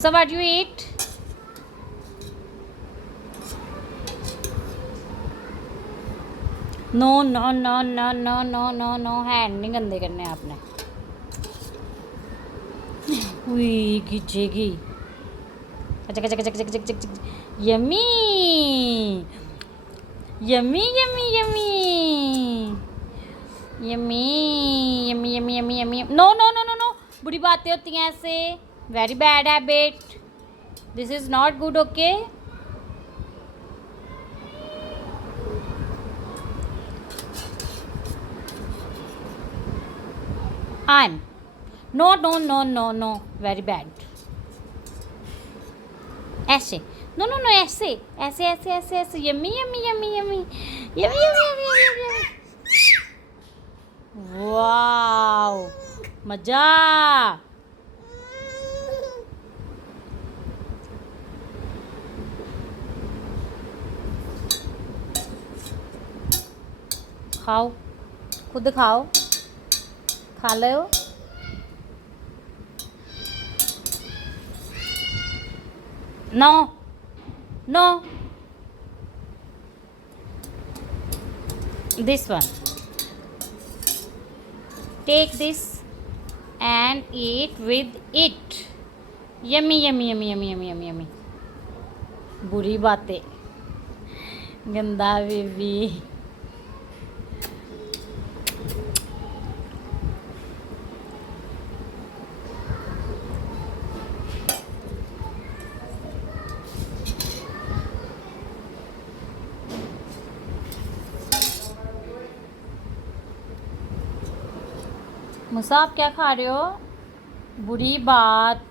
So what you eat? No no no no no no no no hand नहीं गंदे करने आपने। हुई खींचेगी। अच्छा अच्छा अच्छा अच्छा अच्छा अच्छा yummy yummy yummy yummy yummy yummy yummy yummy yummy no no no no no बुरी बातें होती हैं ऐसे। Very bad habit. This is not good. Okay I'm no very bad। ऐसे नो नो नो ऐसे ऐसे ऐसे ऐसे ऐसे yummy yummy yummy yummy yummy yummy yummy yummy wow मजा। खाओ खुद खाओ खा लो। No no this one take this and eat with it। Yummy yummy yummy yummy yummy yummy yummy बुरी बातें गंदा बेबी। मुसा आप क्या खा रहे हो? बुरी बात।